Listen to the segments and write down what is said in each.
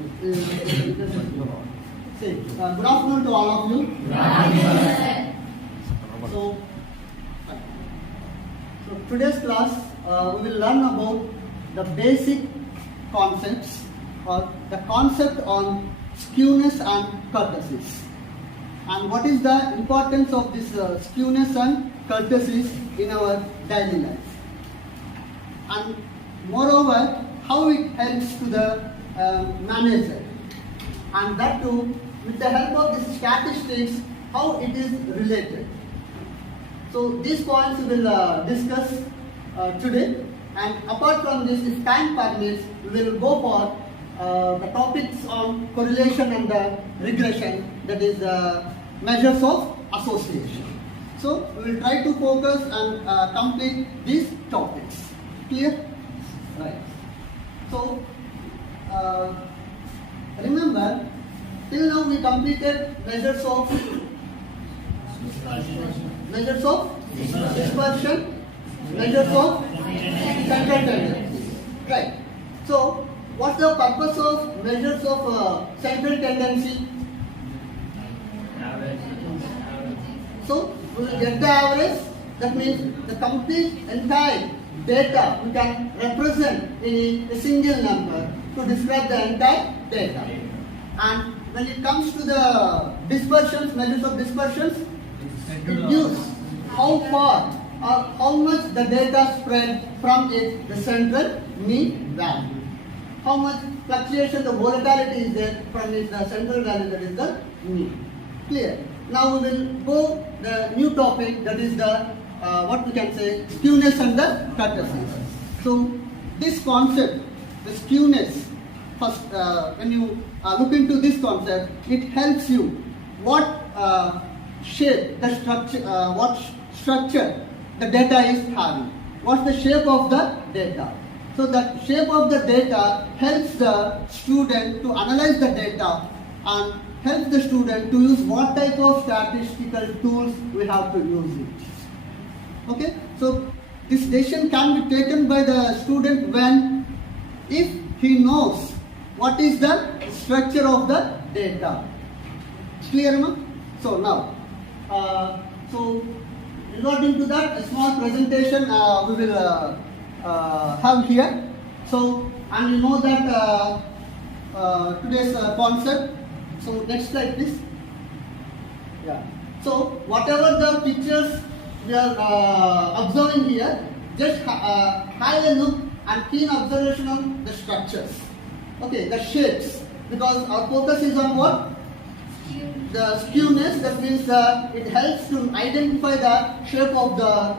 Good afternoon to all of you. So today's class we will learn about the basic concepts or the concept on skewness and kurtosis, and what is the importance of this skewness and kurtosis in our daily life, and moreover how it helps to the manager, and that too with the help of these statistics how it is related. So these points we will discuss today, and apart from this, if time permits, we will go for the topics on correlation and regression, that is measures of association. So we will try to focus and complete these topics. Clear? Right. So remember, till now we completed measures of dispersion, measures of central tendency. Right. So what's the purpose of measures of central tendency? So we will get the average. That means the complete entire data we can represent in a single number to describe the entire data. And when it comes to the dispersions, measures of dispersions, it gives how far or how much the data spread from the central mean value. How much fluctuation, the volatility is there from the central value, that is the mean. Clear? Now we will go the new topic, that is the what we can say, skewness and the kurtosis. So this concept, the skewness, first when you look into this concept, it helps you what shape, the structure, what structure the data is having. What's the shape of the data? So the shape of the data helps the student to analyze the data and helps the student to use what type of statistical tools we have to use it. Okay, so this decision can be taken by the student when, if he knows what is the structure of the data. Clear, no? So now, so regarding to that, a small presentation we will have here. So, and you know that today's concept. So next slide, please. Yeah. So whatever the pictures we are observing here, just have a look and keen observation on the structures. Okay, the shapes, because our focus is on what? The skewness. That means it helps to identify the shape of the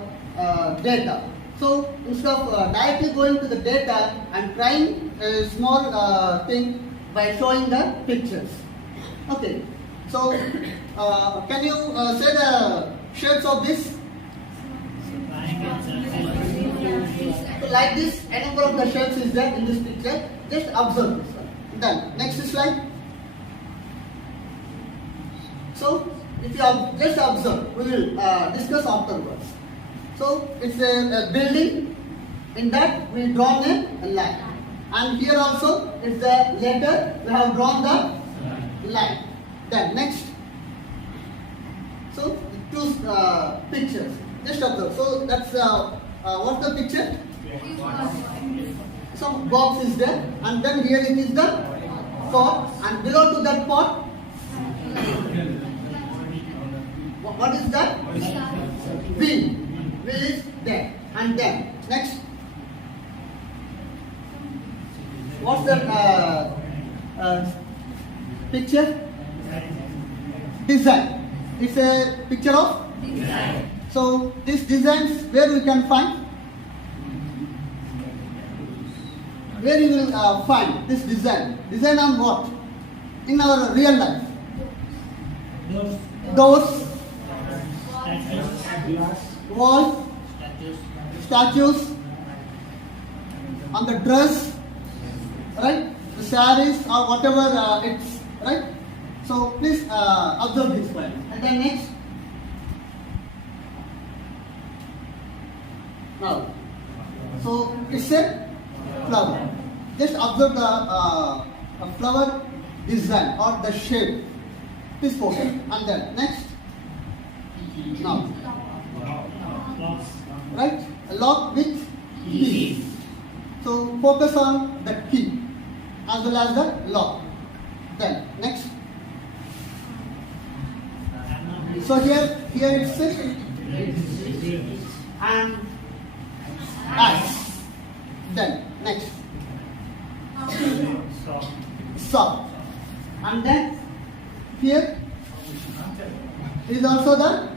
data. So instead of directly going to the data and trying a small thing by showing the pictures. Okay, so can you say the shapes of this? So like this, a number of the shapes is there in this picture. Just observe this one. Then next slide. So if you just observe, we will discuss afterwards. So it's a building. In that we draw a line, and here also it's the letter. We have drawn the line. Then next. So two pictures. Just observe. So that's what's the picture? Some box is there, and then here it is the pot, and below to that pot, what is that? Wheel. Wheel is there, and then next. What's the picture? Design. It's a picture of design. So these designs, where we can find? Where you will find this design? Design on what? In our real life. Doors, walls, statues, on the dress, right? The sarees or whatever it's, right? So please observe this one. And then next. Now, so it's a flower. Just observe the a flower design or the shape. Please focus. And then next. Now. Right? A lock with key. So focus on the key as well as the lock. Then next. So here it says and ice. Then next. Soft. And then here is also the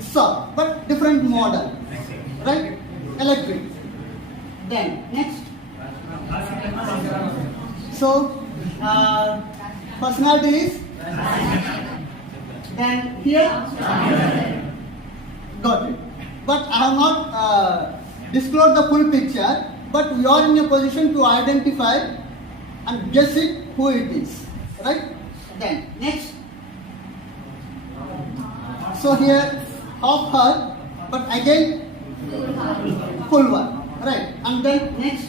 soft but different model, right? Electric. Then next. So personality is. Then here got it. But I have not disclosed the full picture. But we are in a position to identify and guess it who it is, right? Then next. So here half her, but again full one, right? And then next.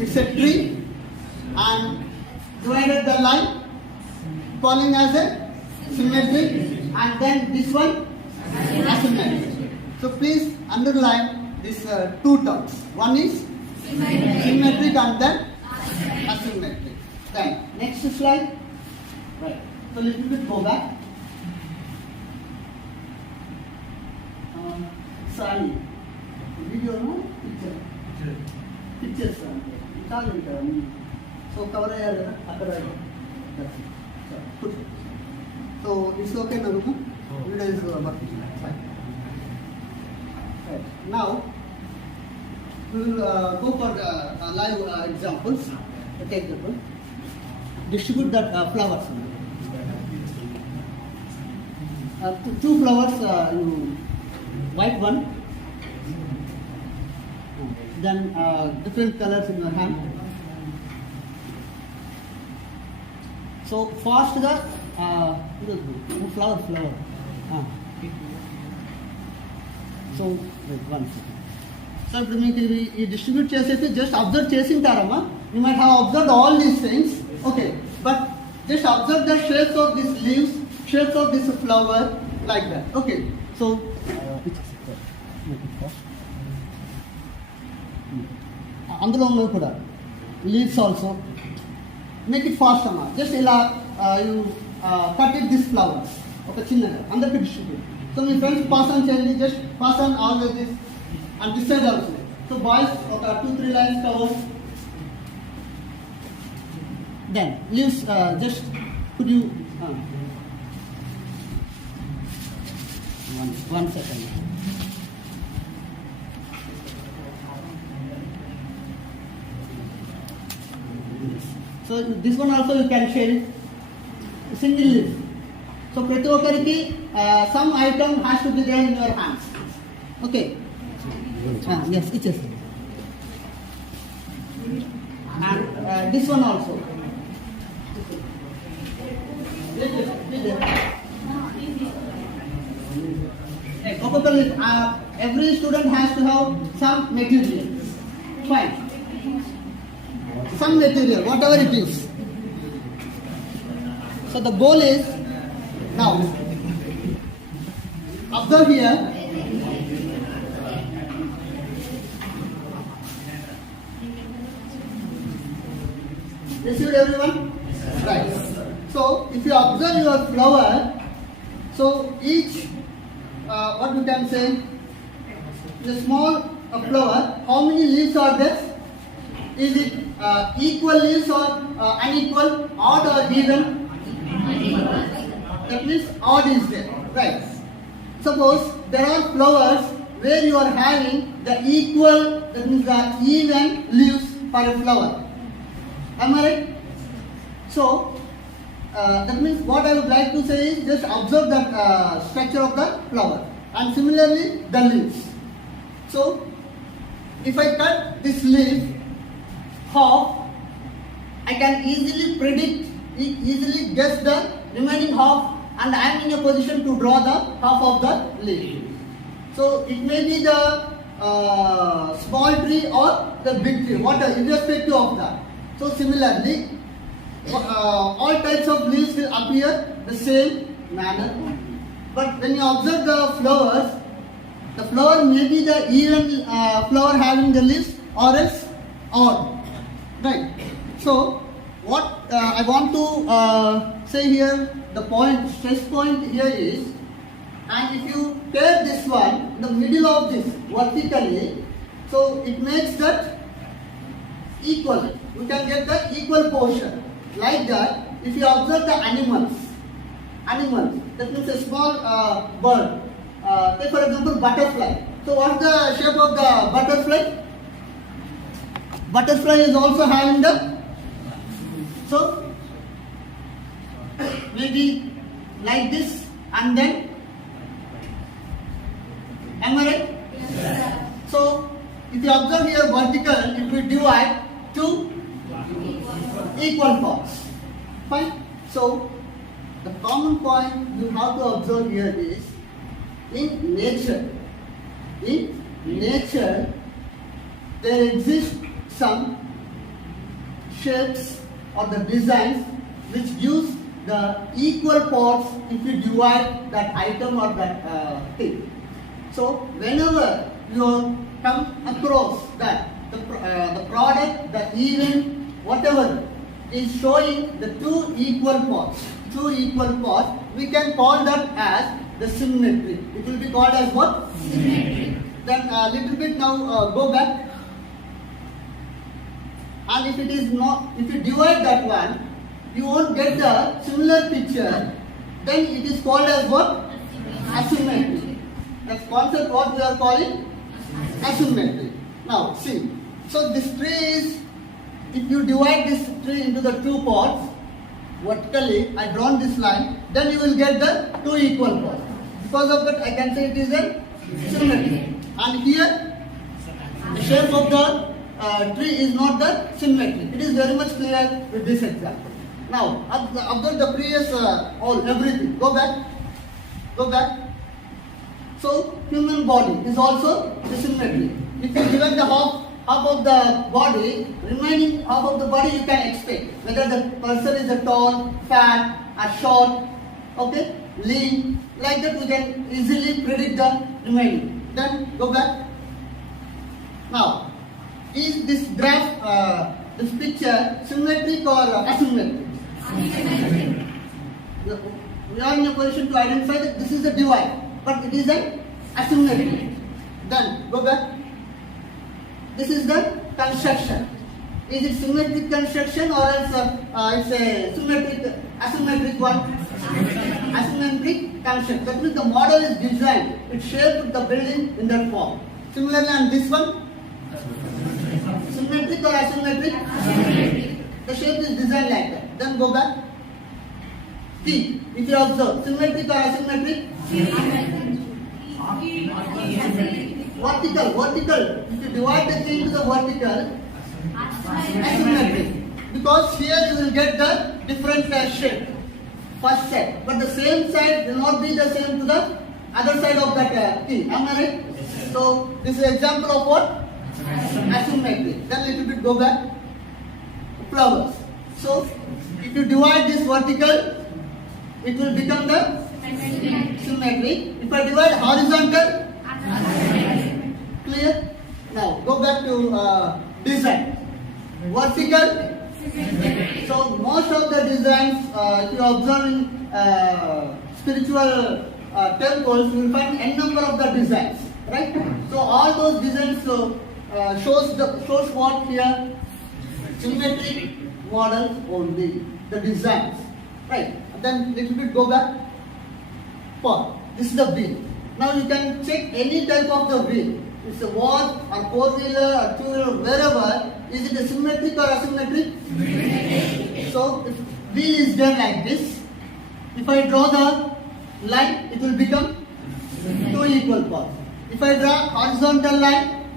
It's a tree and divided the line falling as a symmetric, and then this one asymmetric. So please underline these two terms. One is symmetric and then asymmetric. Then next slide. Right. So little bit go back. Sorry. Video no picture. Pictures. So cover here. That's it. So it's okay now. Video is working. Right. Now we will go for the live examples. Take example. Distribute that flowers. Two flowers, white one. Then different colors in your hand. So first the flower. So wait, one second. So ఇప్పుడు మీకు ఈ distribute చేసేసి just observe చేసింటారమ్మా. You might have observed all these things. Okay, but just observe the shapes of these leaves, shapes of this flower, like that. Okay, so అందులో ఉన్నవి కూడా leaves also. Make it fast అమ్మా. Just ఇలా you cut it these flowers. ఒక చిన్నగా అందరికి distribute. So my friends pass on change, just pass on always this and this side also. So boys, okay, 2-3 lines cover. Then leaves just could you one second. So this one also you can share it. Single leaf. So ప్రతి ఒక్కరికి some item has to be there in your hands. Okay. Yes, it is. And this one also. Every student has to have some material. Fine. Some material, whatever it is. So the goal is now observe here. Received everyone? Right. So if you observe your flower, so each what we can say, the small flower, how many leaves are there? Is it equal leaves or unequal, odd or even? That means odd is there, right? Suppose there are flowers where you are having the equal, that means the even leaves for a flower. Am I right? So that means what I would like to say is just observe the structure of the flower, and similarly the leaves. So if I cut this leaf half, I can easily predict, easily guess the remaining half, and I am in a position to draw the half of the leaf. So it may be the small tree or the big tree, whatever, irrespective of that. So So similarly, all types of leaves will appear the same manner. But when you observe the flower may be the even flower having the leaves or else odd. Right. So what I want to say here, the stress point here is, and if you take this one, the middle of this vertically, so it makes that equal. You can get the equal portion. Like that, if you observe the animals, that means a small bird. Take for example butterfly. So what's the shape of the butterfly? Butterfly is also having the, so maybe like this and then, am I right? Yes. So if you observe here vertical, it will divide to equal parts. Fine. So the common point you have to observe here is, in nature there exist some shapes or the designs which gives the equal parts if you divide that item or that thing. So whenever you come across that the product, the event, whatever is showing the two equal parts, we can call that as the symmetry. It will be called as what? Symmetry. Then a little bit now go back. And if it is not, if you divide that one, you won't get the similar picture. Then it is called as what? Asymmetry. That concept what we are calling asymmetry. Now see, so this tree is, if you divide this tree into the two parts, vertically I drawn this line, then you will get the two equal parts. Because of that I can say it is a symmetry. And here the shape of the tree is not the symmetry. It is very much clear with this example. Now observe the previous everything. Go back. So human body is also the symmetry. If you divide the half of the body, remaining half of the body you can expect whether the person is a tall, fat, or short, okay, lean. Like that we can easily predict the remaining. Then go back. Now, is this graph, this picture symmetric or asymmetric? Asymmetric. We are in a position to identify that this is a divide, but it is an asymmetric. Then go back. This is the construction. Is it symmetric construction or else it's a asymmetric one? Asymmetric construction. That means the model is designed. It shaped the building in that form. Similarly on this one, symmetric or asymmetric? Asymmetric. The shape is designed like that. Then go back. See, if you observe, symmetric or asymmetric? Vertical. If you divide the thing to the vertical, asymmetric. Because here you will get the different shape, first set. But the same side will not be the same to the other side of that thing. Am I right? So this is an example of what? Asymmetric. Then little bit go back. Flowers. So if you divide this vertical, it will become the symmetry. If I divide horizontal, clear? Now go back to design. Vertical. So most of the designs, if you observe in spiritual temples, you will find n number of the designs, right? So all those designs shows what here? Symmetric models only, the designs, right? And then little bit go back. This is the wheel. Now you can check any type of the wheel. It's a wall or four-wheeler or two-wheeler, wherever. Is it a symmetric or asymmetric? Symmetric. So if wheel is there like this, if I draw the line, it will become two equal parts. If I draw horizontal line,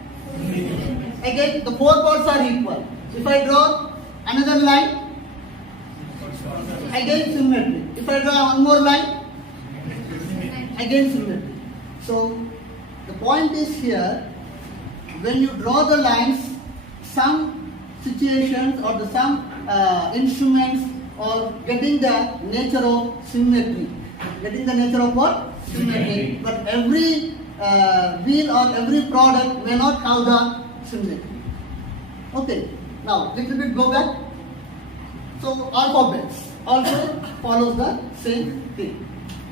again the four parts are equal. If I draw another line, again symmetry. If I draw one more line, again symmetry. So the point is here, when you draw the lines, some situations or some instruments or getting the nature of symmetry. Getting the nature of what? Symmetry. But every wheel or every product may not have the symmetry. Okay. Now, little bit go back. So, alphabets also follows the same thing.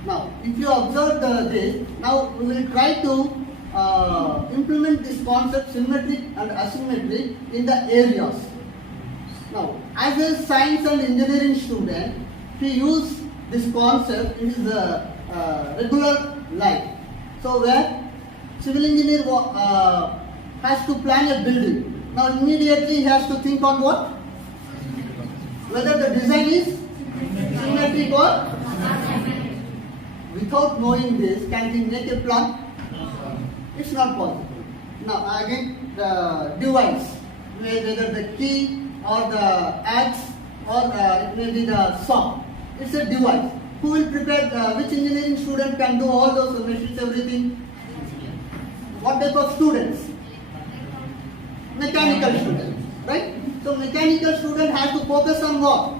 Now, if you observe this, now we will try to implement this concept symmetric and asymmetric in the areas. Now, as a science and engineering student, we use this concept in his regular life. So, where civil engineer has to plan a building. Now, immediately he has to think on what? Whether the design is symmetric or without knowing this, can he make a plan? It's not possible. Now, again, the device, whether the key or the axe or it may be the saw. It's a device. Who will prepare, which engineering student can do all those machines, everything? What type of students? Mechanical students, right? So, mechanical student has to focus on what?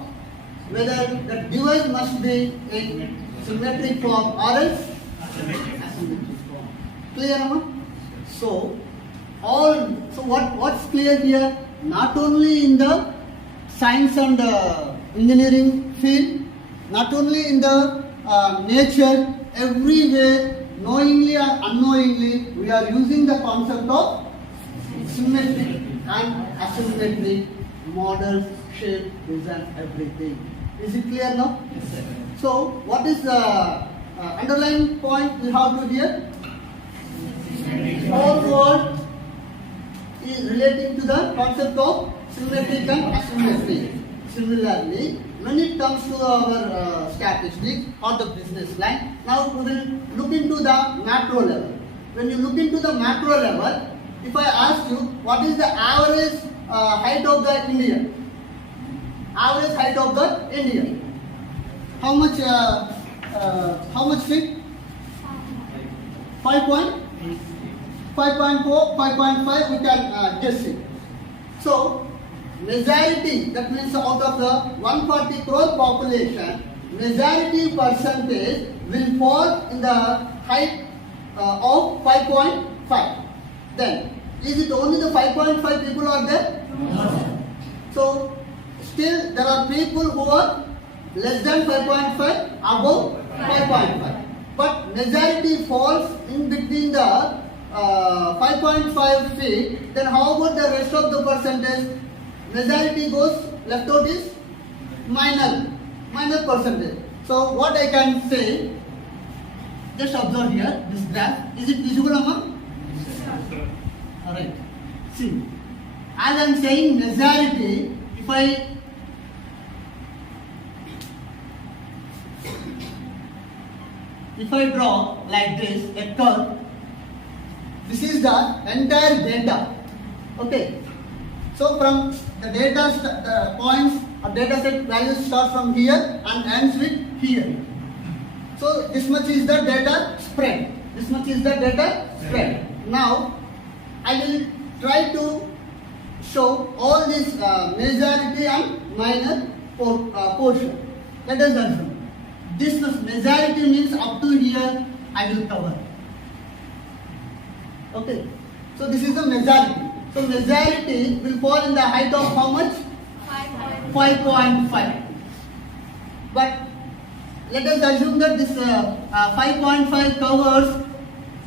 Whether the device must be in symmetric form or else asymmetric form. Clear, Amma? So, what's clear here? Not only in the science and engineering field, not only in the nature, everywhere, knowingly or unknowingly, we are using the concept of symmetric and asymmetric models, shape, design, everything. Is it clear now? Yes, sir. So, what is the underlying point we have to here? Whole world is relating to the concept of symmetric and asymmetric. Similarly, when it comes to our statistics or the business line, now we will look into the macro level. When you look into the macro level, if I ask you what is the average height of the India? Average height of the India. How much feet? 5.4, 5.5 we can guess it. So, majority, that means out of the 140 crore population, majority percentage will fall in the height of 5.5. Then, is it only the 5.5 people are there? No. So, still there are people who are less than 5.5, above 5.5. But majority falls in between the 5.5 feet. Then how about the rest of the percentage? Majority goes, left out is minor percentage. So what I can say, just observe here, this graph, is it visible among? Alright, see, as I am saying majority, if I draw like this, a curve, this is the entire data, okay. So from the data, the points or data set values start from here and ends with here. So this much is the data spread. This much is the data spread. Now I will try to show all this majority and minor portion. Let us assume this majority means up to here I will cover. Okay. So this is the majority. So majority will fall in the height of how much? 5.5. But let us assume that this 5.5 covers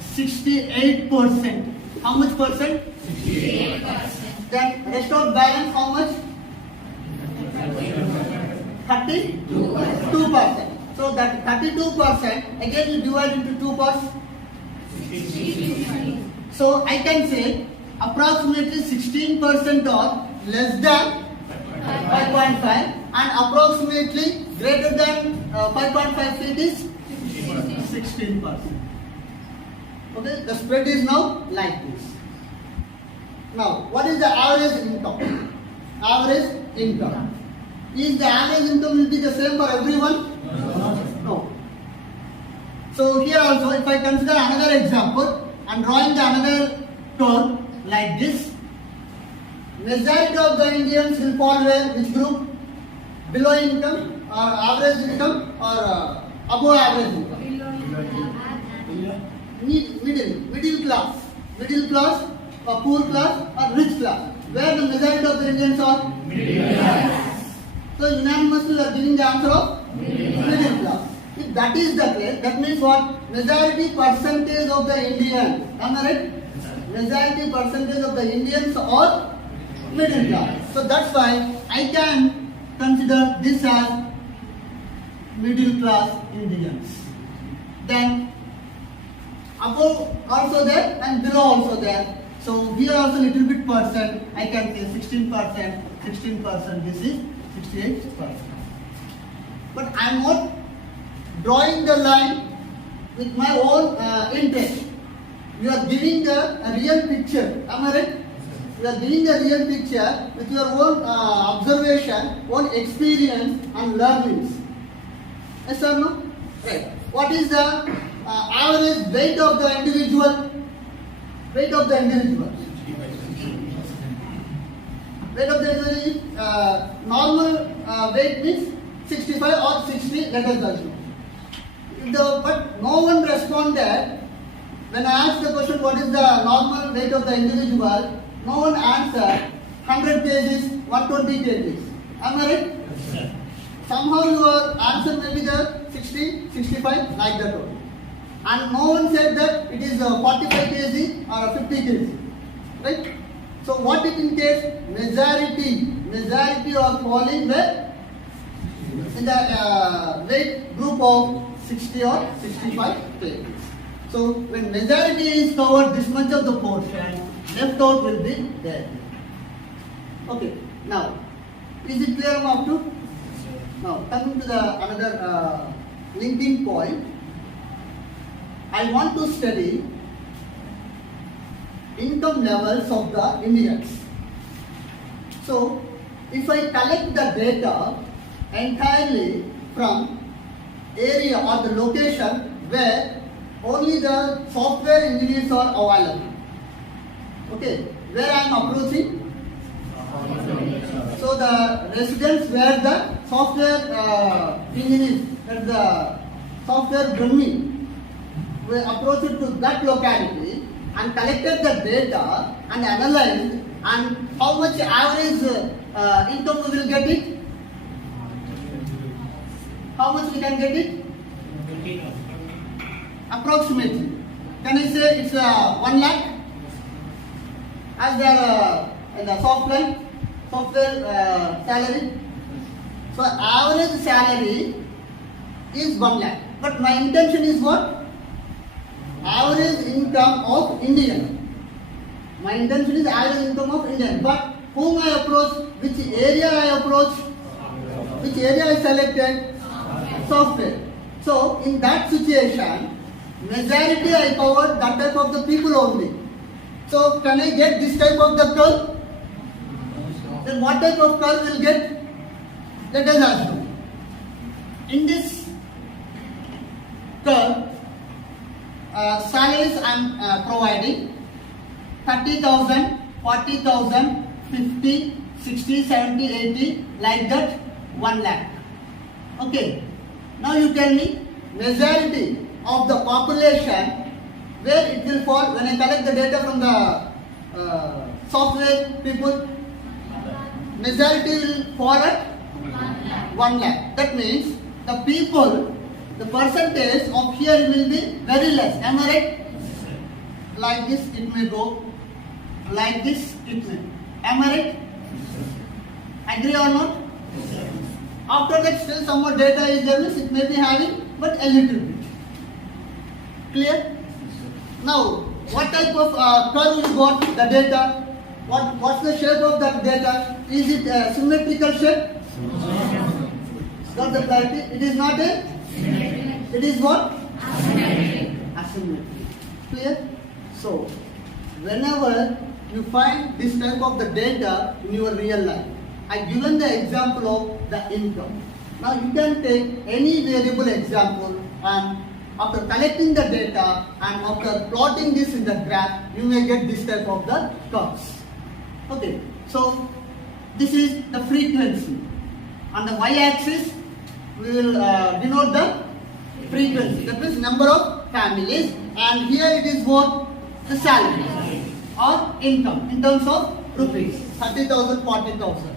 68%. How much percent? 68%. Then rest of balance how much? 32%. So that 32% again you divide into 2 parts. 16. So I can say approximately 16% or less than 5.5 and approximately greater than 5.5 feet is 16%. Okay, the spread is now like this. Now, what is the average income? Average income. Is the average income will be the same for everyone? No. So here also, if I consider another example, and drawing the another curve like this. majority of the Indians will fall where? Which group? Below income or average income or above average income? Middle class or poor class or rich class? Where the majority of the Indians are? Middle class. So unanimously we are giving the answer of middle class. If that is the case, that means what? Majority percentage of the Indians, am I right? Majority percentage of the Indians are middle class. So that's why I can consider this as middle class Indians. Then above also there and below also there. So here also little bit percent, I can say 16%, 16%, this is 68%. But I am not drawing the line with my own interest. You are giving a real picture, am I right? You are giving a real picture with your own observation, own experience and learnings. Yes or no? Right. What is the average weight of the individual? Weight of the individual. Weight of the individual, normal weight means 65 or 60, let us assume. But no one responded. When I asked the question, what is the normal weight of the individual? No one answered 100 kgs, 120 kgs. Am I right? Yes, somehow your answer may be the 60, 65, like that only. And no one said that it is 45 kg or 50 kg. Right? So what it indicates? Majority are falling where? In the weight group of 60 or 65 kg. So when majority is covered, this much of the portion left out will be there. Okay. Now, is it clear up to? Now coming to the another linking point. I want to study income levels of the Indians. So if I collect the data entirely from area or the location where only the software engineers are available. Okay, where I am approaching? So the residents where the software engineers, where the software Brahmi, we approached to that locality and collected the data and analyzed, and how much average income we will get it? How much we can get it? Approximately. Can I say it's 1 lakh? As their in the software salary. So average salary is 1 lakh. But my intention is what? Average income of Indian. My intention is average income of Indian. But whom I approach? Which area I approach? Which area I selected? Software. So in that situation, majority I covered that type of the people only. So can I get this type of the curve? Then what type of curve will get? Let us assume. In this curve, salaries I am providing 30,000, 40,000, 50, 60, 70, 80, like that 1 lakh. Okay. Now you tell me majority of the population where it will fall when I collect the data from the software people. Majority will fall at 1 lakh. That means the people, the percentage of here will be very less. Am I right? Like this it may go. Like this it may. Am I right? Agree or not? After that still some more data is there, means it may be having, but a little bit. Clear? Now, what type of curve you got the data? What's the shape of that data? Is it a symmetrical shape? Got the clarity? It is not a? It is what? Asymmetric. Clear? So, whenever you find this type of the data in your real life, I given the example of the income. Now you can take any variable example, and after collecting the data and after plotting this in the graph, you may get this type of the curves. Okay. So this is the frequency. On the y-axis, we will denote the frequency. That means number of families. And here it is what? The salary or income in terms of rupees. 30,000, 40,000.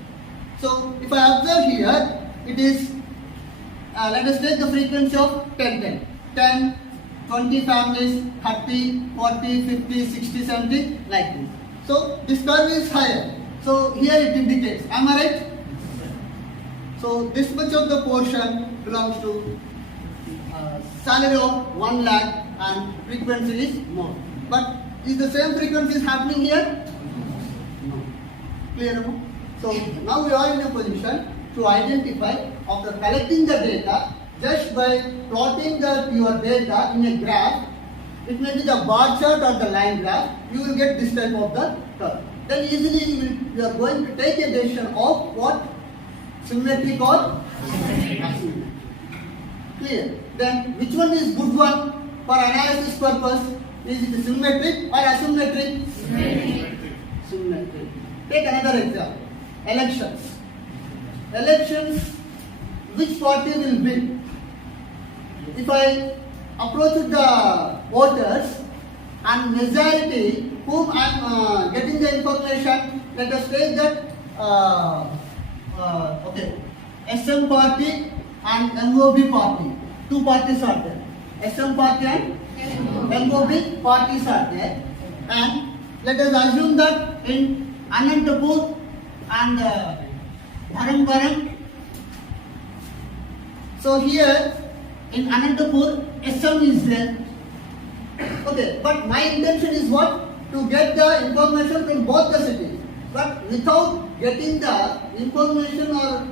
So if I observe here, it is, let us take the frequency of 10, 20 families, 30, 40, 50, 60, 70, like this. So this curve is higher. So here it indicates. Am I right? So this much of the portion belongs to salary of 1 lakh and frequency is more. But is the same frequency is happening here? No. Clear? No? So now we are in a position to identify after collecting the data just by plotting your data in a graph. It may be the bar chart or the line graph. You will get this type of the curve. Then easily you are going to take a decision of what? Symmetric or asymmetric. Clear? Then which one is good one for analysis purpose? Is it symmetric or asymmetric? Symmetric. Symmetric. Take another example. Elections. Elections, which party will win? If I approach the voters and majority whom I am getting the information, let us take that SM party and MOB party. Two parties are there. SM party and MOB parties are there. And let us assume that in Anantapur and Dharambaram. So here in Anantapur, SM is there. Okay, but my intention is what? To get the information from both the cities. But without getting the information or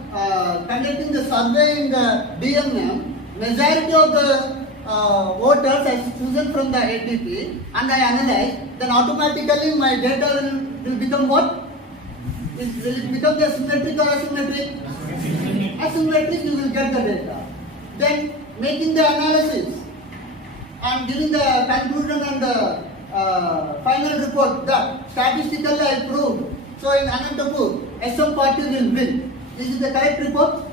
conducting the survey in the DMM, majority of the voters are chosen from the ATP and I analyze, then automatically my data will become what? Will it become the symmetric or asymmetric? Asymmetric, you will get the data. Then making the analysis and giving the conclusion and the final report that statistically I proved. So in Anantapur, SM party will win. Is it the correct report?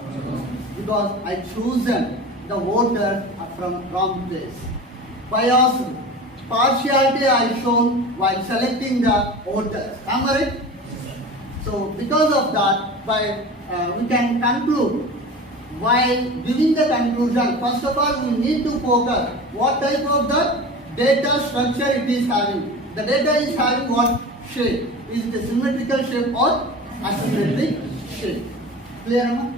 Because I chosen the voter from wrong place. Bias, partiality I shown while selecting the voters. Am I right? So because of that, we can conclude. While giving the conclusion, first of all, we need to focus what type of the data structure it is having. The data is having what shape? Is it a symmetrical shape or asymmetric shape? Clear, Amma?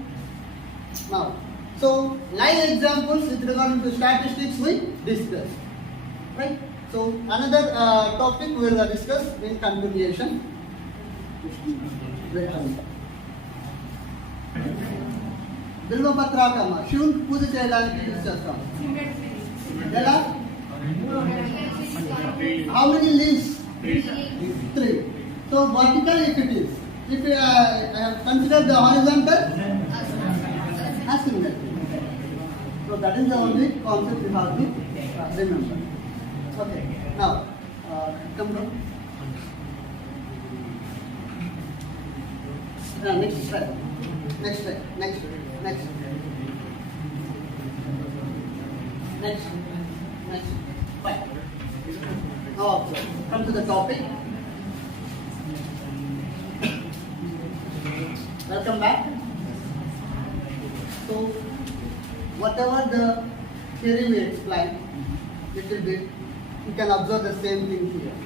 Now, so live examples with regard to statistics we discussed. Right? So another topic we will discuss in continuation. బిల్వపత్రాకమ్మ శివుని పూజ చేయడానికి use చేస్తాం ఎలా how many leaves 3 so vertical if it is if I have considered the horizontal asymmetric so that is the only concept you have to remember. Okay, now come down. Next slide. Next. Fine. Now observe. Come to the topic. Welcome back. So, whatever the theory we explain, little bit, you can observe the same thing here.